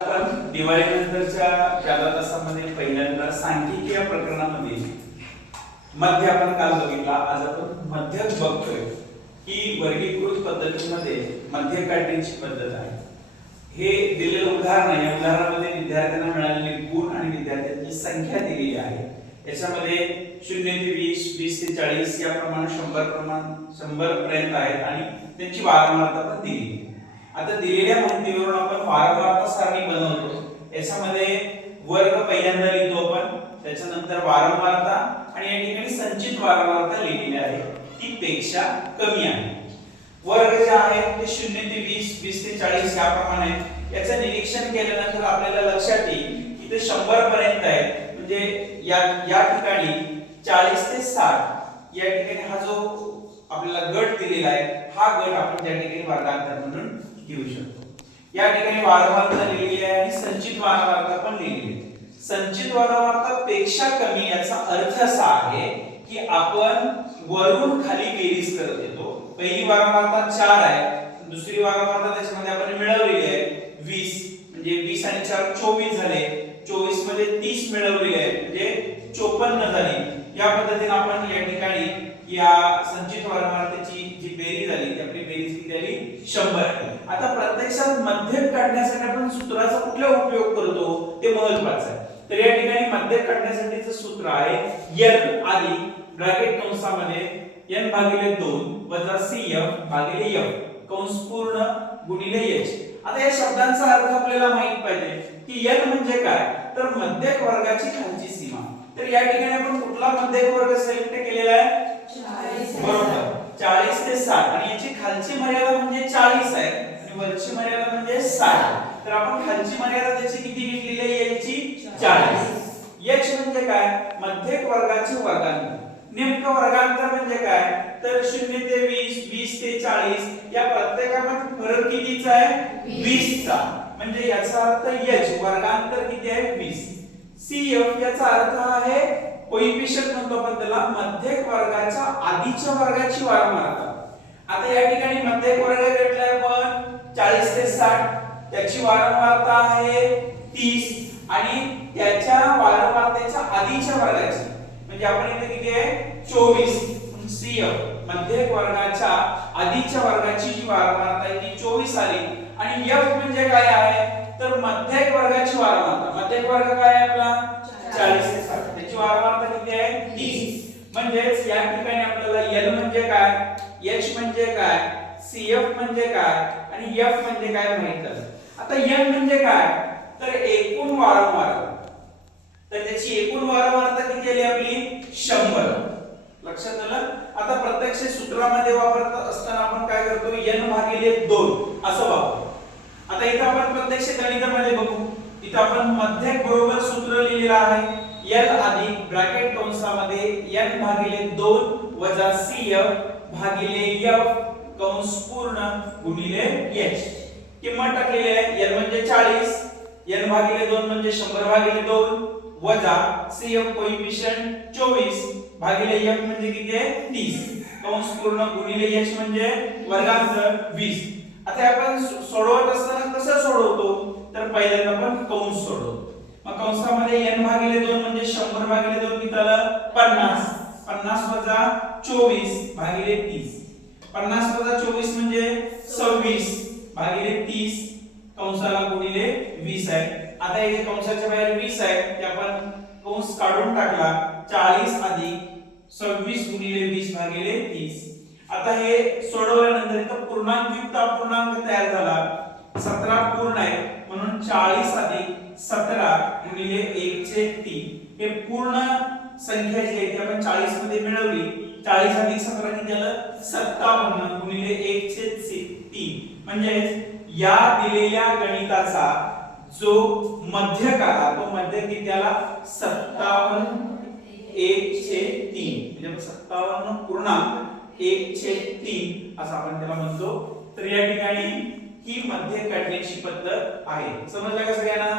आपण दिवाळीनंतरच्या चार तासामध्ये पहिल्यांदा सांख्यिकीय प्रकरणामध्ये मध्य आपण काल बघितला आज आपण मध्यक बघतोय. ही वर्गीकृत पद्धतीमध्ये मध्य काढण्याची पद्धत आहे. हे दिलेलं उदाहरण आहे. या उदाहरणामध्ये विद्यार्थ्यांना मिळालेले गुण आणि विद्यार्थ्यांची संख्या दिलेली आहे. याच्यामध्ये शून्य ते वीस वीस ते चाळीस या प्रमाण शंभर प्रमाण शंभर पर्यंत आहेत आणि त्यांची वारंवारता पण दिली आता दिलेल्या माहितीवरून आपण वारंवारता सारणी बनवतो. याच्यामध्ये वर्ग पहिल्यांदा लिहितो आपण त्याच्यानंतर वारंवारता आणि या ठिकाणी संचित वारंवारता लिहिलेली आहे. ती पेक्षा कमी आहे. वर्ग जे आहे ते शून्य ते वीस वीस ते चाळीस याप्रमाणे याचं निरीक्षण केल्यानंतर आपल्याला लक्षात येईल की ते शंभर पर्यंत आहे. म्हणजे या या ठिकाणी चाळीस ते साठ या ठिकाणी हा जो आपल्याला गट दिलेला आहे हा गट आपण त्या ठिकाणी वर्गांतर म्हणून घेऊ शकतो. या ठिकाणी वारंवारता लिहिलेली आहे आणि संचित वारंवारता पण लिहिलेली आहे. संचित वारंवारता पेक्षा कमी याचा अर्थ असा आहे की आपण वरून खाली बेरीज करत येतो. पहिली वारंवारता चार आहे. दुसरी वारंवारता त्याच्यामध्ये आपण मिळवलेली आहे वीस. म्हणजे वीस आणि चार चोवीस झाले. चोवीसमध्ये तीस मिळवलेले आहे. म्हणजे चोपन्न झाली. या पद्धतीने आपण या ठिकाणी या संचित वारंवारतेची जी बेरीज झाली ती आपली बेरीज किती आली? शंभर. प्रत्यक्षात मध्यक काढण्यासाठी आपण सूत्राचा कुठला उपयोग करतो ते महत्वाचं आहे. तर या ठिकाणी मध्यक काढण्यासाठीचं सूत्र आहे n अधिक ब्रॅकेट कंसामध्ये n भागिले 2 वजा cf भागिले f कंस पूर्ण गुणिले h. आता या शब्दांचा अर्थ आपल्याला माहीत पाहिजे की n म्हणजे काय? तर मध्यक वर्गाची खालची सीमा. तर या ठिकाणी आपण कुठला मध्यक वर्ग सिलेक्ट केलेला आहे? बरोबर. 40 ते 60 आणि याची खालची मर्यादा म्हणजे 40 आहे. वरची मर्यादा म्हणजे साठ. तर आपण खालची मर्यादा त्याची किती घेतलेली आहे? याची 40 h म्हणजे काय? मध्यक वर्गाचे वर्गांतर. नेमकं वर्गांतर म्हणजे काय? तर शून्य ते वीस वीस ते 40 या प्रत्येकामध्ये फरक कितीचा आहे? 20 चा म्हणजे याचा अर्थ h वर्गांतर किती आहे? वीस. सी एफ याचा अर्थ आहे कोइफिशियंट म्हणतो आपण त्याला. मध्यक वर्गाच्या आधीच्या वर्गाची वारंवारता आता या ठिकाणी मध्यक वर्ग घेतलाय आपण. 40 ते साठ त्याची वारंवारता आहे तीस आणि त्याच्या वारंवारतेच्या आधीच्या वर्गाची. म्हणजे आपण इथे किती आहे? 24 CF मध्यक वर्गाच्या आधीच्या वर्गाची जी वारंवारता आहे ती 24 आली. आणि एफ म्हणजे काय आहे? तर मध्यक वर्गाची वारंवारता. मध्यक वर्ग काय आहे आपला? 40 ते साठ. त्याची वारंवारता किती आहे? तीस. म्हणजेच या ठिकाणी आपल्याला एल म्हणजे काय? एच म्हणजे काय? सीएफ म्हणजे काय? आणि एफ म्हणजे काय माहीत आता N म्हणजे काय? तर एकूण वारंवारता तर त्याची एकूण वारंवारता किती आली आपली? शंभर. लक्षात आलं? आता प्रत्यक्ष सूत्रामध्ये वापरत असताना आपण काय करतो? एन भागिले दोन. असं वापरतो. आता इथं आपण प्रत्यक्ष गणितामध्ये बघू. इथं आपण मध्यक बरोबर सूत्र लिहिलेलं आहे. एल अधिक ब्रॅकेट कंसामध्ये एन भागिले दोन वजा CF भागिले एफ कंस पूर्ण गुणिले h. किंमत टाकलेली आहे n म्हणजे 40 n भागिले 2 म्हणजे 100 भागिले 2 वजा CF कोइफिशियंट 24 भागिले f म्हणजे किती आहे? 30 कंस पूर्ण गुणिले h म्हणजे वर्गांतर 20 आता आपण सोडवत असताना कसं सोडवतो? तर पहिल्यांदा आपण कंस सोडवतो. मग कंसामध्ये n भागिले 2 म्हणजे 100 भागिले 2 किती आलं? 50 50 वजा 24 भागिले 30 50 वजा 24 म्हणजे 26 भागिले तीस कंसाला गुणिले वीस आहे. आता इथे कंसाच्या बाहेर वीस आहे ते आपण कंस काढून टाकला 40 अधिक 26 गुणिले वीस भागिले तीस. आता हे सोडवल्यानंतर इथं पूर्णांक युक्त अपूर्णांक तयार झाला. 17 पूर्ण आहे म्हणून 40 अधिक 17 गुणिले 1 चे 3 हे पूर्ण संख्या जी आहे ती आपण 40 मध्ये मिळवली. 40 अधिक 17 किती झालं सत्तावन्न. 3 म्हणजे या दिलेल्या गणिताचा जो मध्यक आला तो मध्यक किती आला 57 1 छे 3 म्हणजे सत्तावन्न पूर्णांक एक छे तीन असं आपण त्याला म्हणतो. तर या ठिकाणी ही मध्य काढण्याची पद्धत आहे. समजलं का सगळ्यांना?